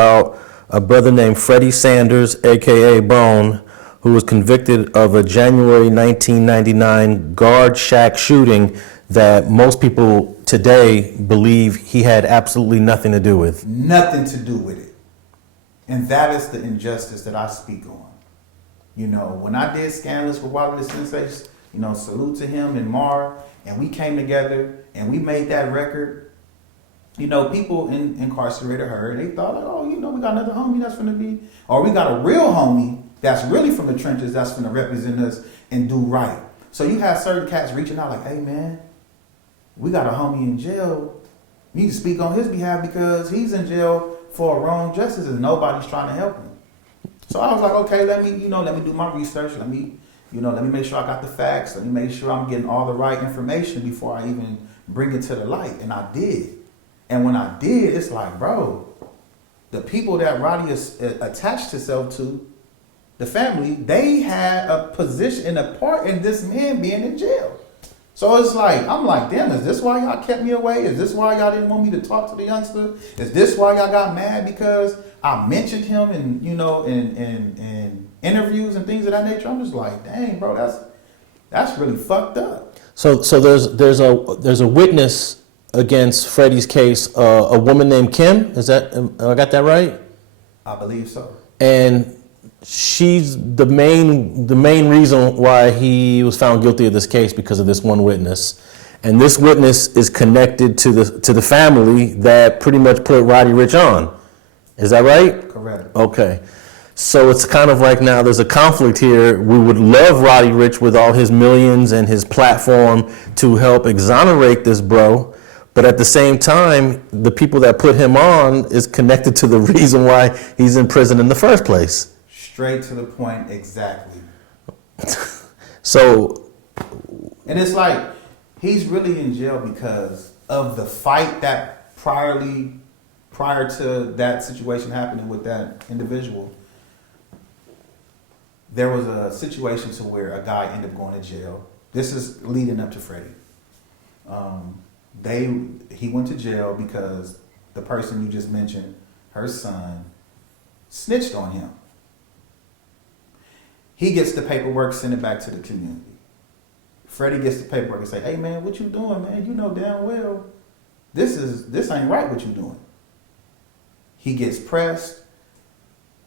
about a brother named Freddie Sanders, aka Bone, who was convicted of a January 1999 guard shack shooting that most people today believe he had absolutely nothing to do with. Nothing to do with it. And that is the injustice that I speak on. You know, when I did Scandalous with Roddy Rich, you know, salute to him and Mar, and we came together and we made that record. You know, people incarcerated heard, they thought, like, oh, you know, we got another homie that's gonna be, or we got a real homie that's really from the trenches that's gonna represent us and do right. So you have certain cats reaching out like, hey man, we got a homie in jail. You need to speak on his behalf because he's in jail for a wrong justice and nobody's trying to help him. So I was like, okay, let me do my research. Let me make sure I got the facts. Let me make sure I'm getting all the right information before I even bring it to the light. And I did. And when I did, it's like, bro, the people that Roddy attached himself to, the family, they had a position and a part in this man being in jail. So it's like, I'm like, damn, is this why y'all kept me away? Is this why y'all didn't want me to talk to the youngster? Is this why y'all got mad because I mentioned him in, you know, in interviews and things of that nature? I'm just like, dang, bro, that's really fucked up. So there's a witness against Freddie's case, a woman named Kim. Is that, I got that right? I believe so. And she's the main reason why he was found guilty of this case, because of this one witness. And this witness is connected to the family that pretty much put Roddy Rich on. Is that right? Correct. Okay. So it's kind of like now there's a conflict here. We would love Roddy Rich with all his millions and his platform to help exonerate this bro. But at the same time, the people that put him on is connected to the reason why he's in prison in the first place. Straight to the point, exactly. So, and it's like he's really in jail because of the fight that prior to that situation happening with that individual. There was a situation to where a guy ended up going to jail. This is leading up to Freddie. He went to jail because the person you just mentioned, her son, snitched on him. He gets the paperwork, send it back to the community. Freddie gets the paperwork and say, hey man, what you doing, man? You know damn well this ain't right what you doing. He gets pressed.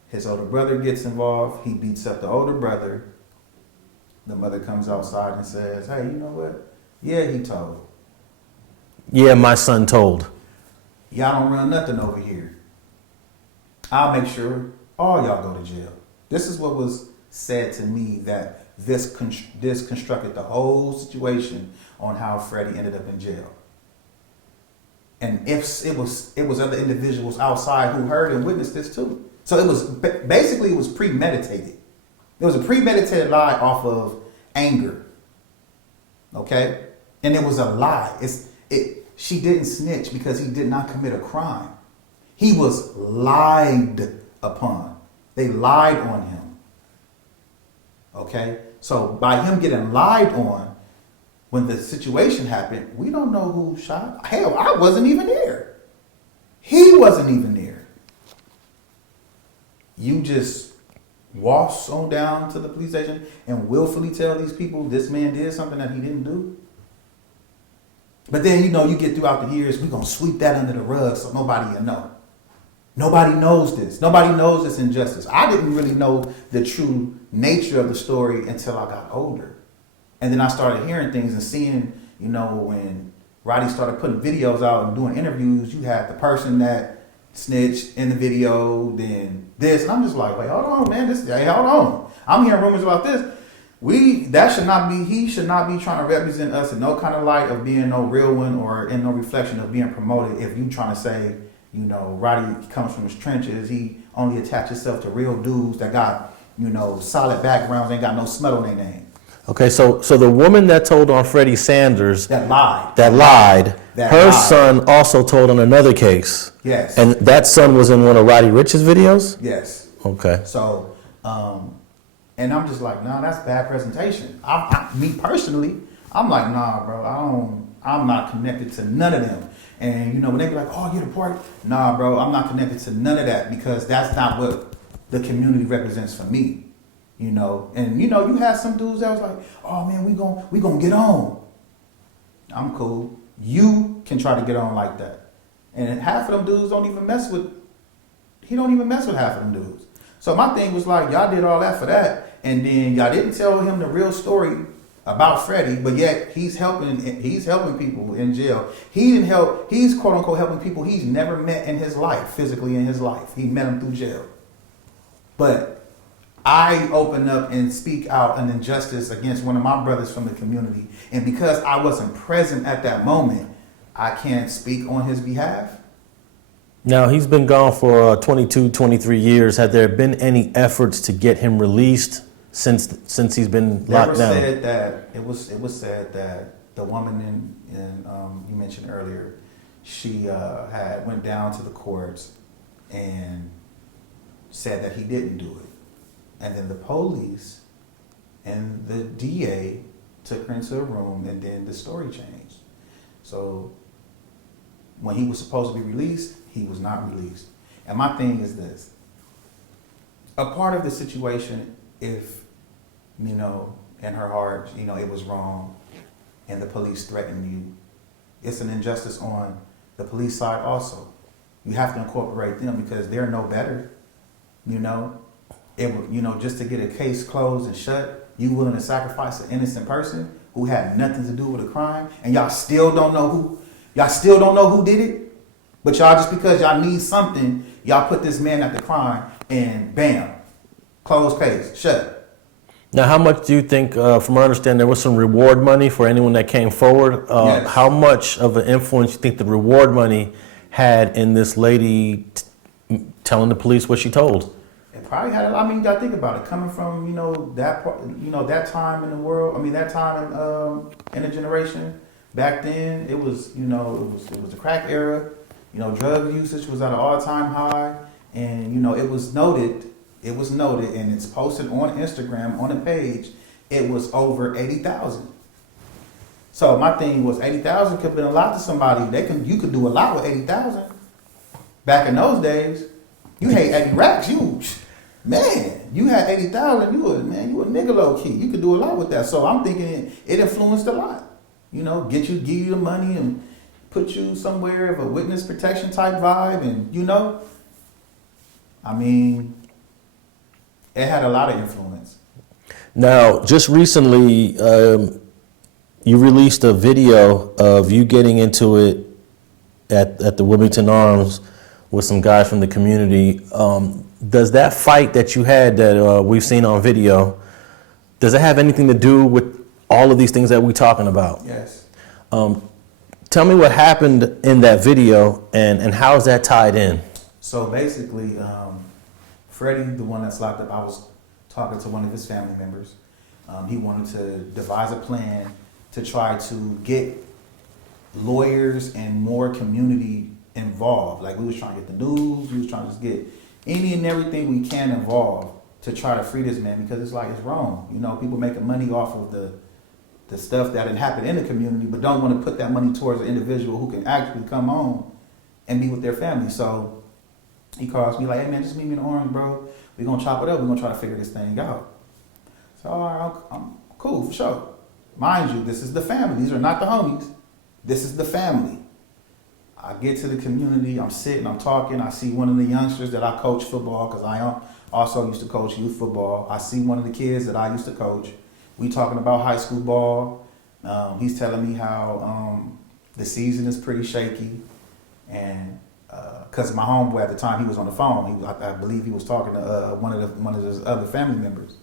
His older brother gets involved. He beats up the older brother. The mother comes outside and says, hey, you know what? Yeah, he told. Yeah, my son told. Y'all don't run nothing over here. I'll make sure all y'all go to jail. This is what was said to me, that this constructed the whole situation on how Freddie ended up in jail. And if it was other individuals outside who heard and witnessed this too. So it was basically premeditated. It was a premeditated lie off of anger. Okay? And it was a lie. She didn't snitch because he did not commit a crime. He was lied upon. They lied on him. Okay? So by him getting lied on, when the situation happened, we don't know who shot. Hell, I wasn't even there. He wasn't even there. You just waltz on down to the police station and willfully tell these people this man did something that he didn't do. But then, you know, you get throughout the years, we're going to sweep that under the rug so nobody will know. Nobody knows this. Nobody knows this injustice. I didn't really know the true nature of the story until I got older. And then I started hearing things and seeing, you know, when Roddy started putting videos out and doing interviews, you had the person that snitched in the video, then this. And I'm just like, wait, hold on, man. Hold on. I'm hearing rumors about this. He should not be trying to represent us in no kind of light of being no real one or in no reflection of being promoted. If you trying to say, you know, Roddy comes from his trenches, he only attached himself to real dudes that got, you know, solid backgrounds, ain't got no smut on their name. Okay, so the woman that told on Freddie Sanders, that lied, her son also told on another case. Yes. And that son was in one of Roddy Rich's videos? Yes. Okay. So, and I'm just like, nah, that's bad presentation. Me personally, I'm like, nah, bro, I'm not connected to none of them. And, you know, when they be like, oh, you're the party. Nah, bro, I'm not connected to none of that because that's not what the community represents for me. You know, and, you know, you had some dudes that was like, oh, man, we gonna get on. I'm cool. You can try to get on like that. And half of them dudes don't even mess with half of them dudes. So my thing was like, y'all did all that for that, and then y'all didn't tell him the real story about Freddie, but yet he's helping people in jail. He's quote unquote helping people he's never met in his life, physically in his life. He met them through jail. But I open up and speak out an injustice against one of my brothers from the community. And because I wasn't present at that moment, I can't speak on his behalf. Now, he's been gone for 22, 23 years. Have there been any efforts to get him released since he's been locked down? Said that it was said that the woman in you mentioned earlier, she had went down to the courts and said that he didn't do it. And then the police and the DA took her into a room, and then the story changed. So when he was supposed to be released, he was not released. And my thing is this. A part of the situation, if, you know, in her heart, you know, it was wrong and the police threatened you, it's an injustice on the police side also. You have to incorporate them because they're no better, you know. Just to get a case closed and shut, you willing to sacrifice an innocent person who had nothing to do with a crime, and y'all still don't know who did it, but y'all, just because y'all need something, y'all put this man at the crime and bam, closed case, shut. Now, how much do you think, from my understanding, there was some reward money for anyone that came forward? Yes. How much of an influence do you think the reward money had in this lady telling the police what she told? Probably had. I mean, you gotta think about it. Coming from that time in the world. I mean, that time in the generation back then, it was it was the crack era. You know, drug usage was at an all-time high, and it was noted. It was noted, and it's posted on Instagram on the page. It was over 80,000. So my thing was 80,000 could have been a lot to somebody. You could do a lot with 80,000. Back in those days, you had 80 racks. You had 80,000. You a nigga low key. You could do a lot with that. So I'm thinking it influenced a lot. Give you the money and put you somewhere of a witness protection type vibe, and I mean, it had a lot of influence. Now, just recently, you released a video of you getting into it at the Wilmington Arms with some guys from the community. Does that fight that you had that we've seen on video, does it have anything to do with all of these things that we're talking about? Yes. Tell me what happened in that video and how is that tied in? So basically, Freddie, the one that's locked up, I was talking to one of his family members. He wanted to devise a plan to try to get lawyers and more community involved. Like, we was trying to get the news, we was trying to just get any and everything we can involved to try to free this man, because it's wrong. People making money off of the stuff that didn't happen in the community, but don't want to put that money towards an individual who can actually come home and be with their family. So he calls me like, hey man, just meet me in the Orange, bro. We're going to chop it up. We're going to try to figure this thing out. So, all right, I'm cool, for sure. Mind you, this is the family. These are not the homies. This is the family. I get to the community, I'm sitting, I'm talking. I see one of the youngsters that I coach football, because I also used to coach youth football. I see one of the kids that I used to coach. We talking about high school ball. He's telling me how the season is pretty shaky. And because my homeboy at the time, he was on the phone. I believe he was talking to one of his other family members.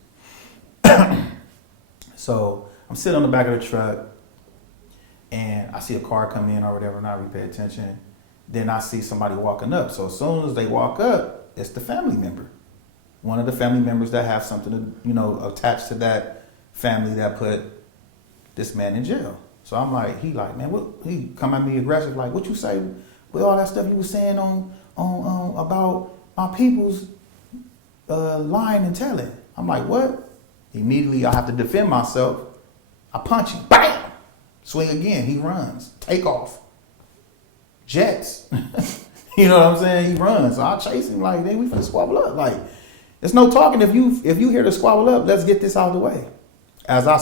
So I'm sitting on the back of the truck, and I see a car come in or whatever, and I pay attention. Then I see somebody walking up. So as soon as they walk up, it's the family member. One of the family members that have something to, attached to that family that put this man in jail. So I'm like, man, what? He come at me aggressive, like, what you say with all that stuff you was saying on about my people's lying and telling? I'm like, what? Immediately I have to defend myself. I punch him, bam! Swing again, he runs, take off. jets. You know what I'm saying? He runs. So I chase him like, then we finna squabble up. Like, there's no talking. If you here to squabble up, let's get this out of the way. As I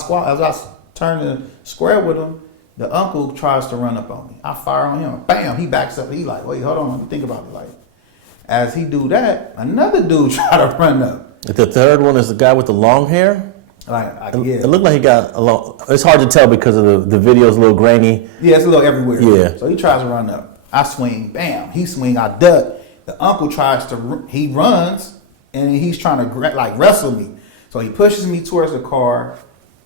turn to square with him, the uncle tries to run up on me. I fire on him. Bam! He backs up. He like, wait, hold on. Let me think about it. Like, as he do that, another dude try to run up. The third one is the guy with the long hair. It looked like he got a long. It's hard to tell because of the video's a little grainy. Yeah, it's a little everywhere. Yeah. So he tries to run up. I swing. Bam! He swing. I duck. The uncle tries to. He runs and he's trying to wrestle me. So he pushes me towards the car.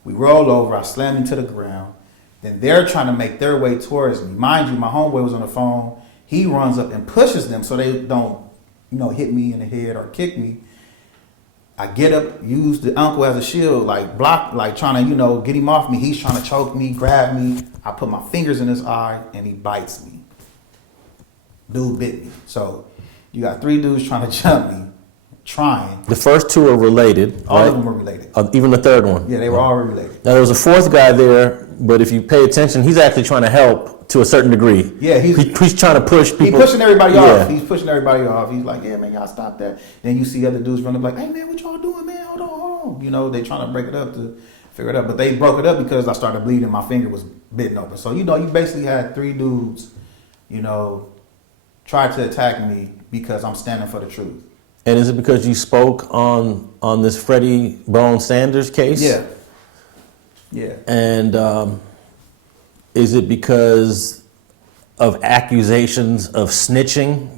We roll over. I slam him to the ground. Then they're trying to make their way towards me. Mind you, my homeboy was on the phone. He runs up and pushes them so they don't, hit me in the head or kick me. I get up, use the uncle as a shield, trying to, get him off me. He's trying to choke me, grab me. I put my fingers in his eye and he bites me. Dude bit me. So you got 3 dudes trying to jump me. The first 2 are related. All of them were related. Even the third one. Yeah, they were all related. Now there was a 4th guy there, but if you pay attention, he's actually trying to help to a certain degree. Yeah, he's trying to push people. He's pushing everybody off. He's pushing everybody off. He's like, yeah, man, y'all stop that. Then you see other dudes running up like, hey, man, what y'all doing, man? Hold on. They trying to break it up to figure it out. But they broke it up because I started bleeding. My finger was bitten open. So, you basically had 3 dudes, try to attack me because I'm standing for the truth. And is it because you spoke on this Freddie Bone Sanders case? Yeah. Yeah. And is it because of accusations of snitching?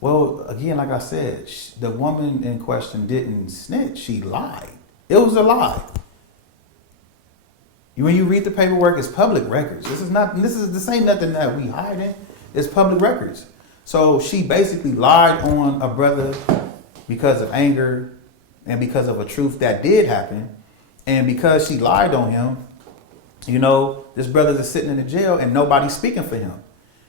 Well, again, like I said, the woman in question didn't snitch. She lied. It was a lie. When you read the paperwork, it's public records. This ain't nothing that we hiding. It's public records. So she basically lied on a brother because of anger and because of a truth that did happen. And because she lied on him, this brother's sitting in the jail and nobody's speaking for him.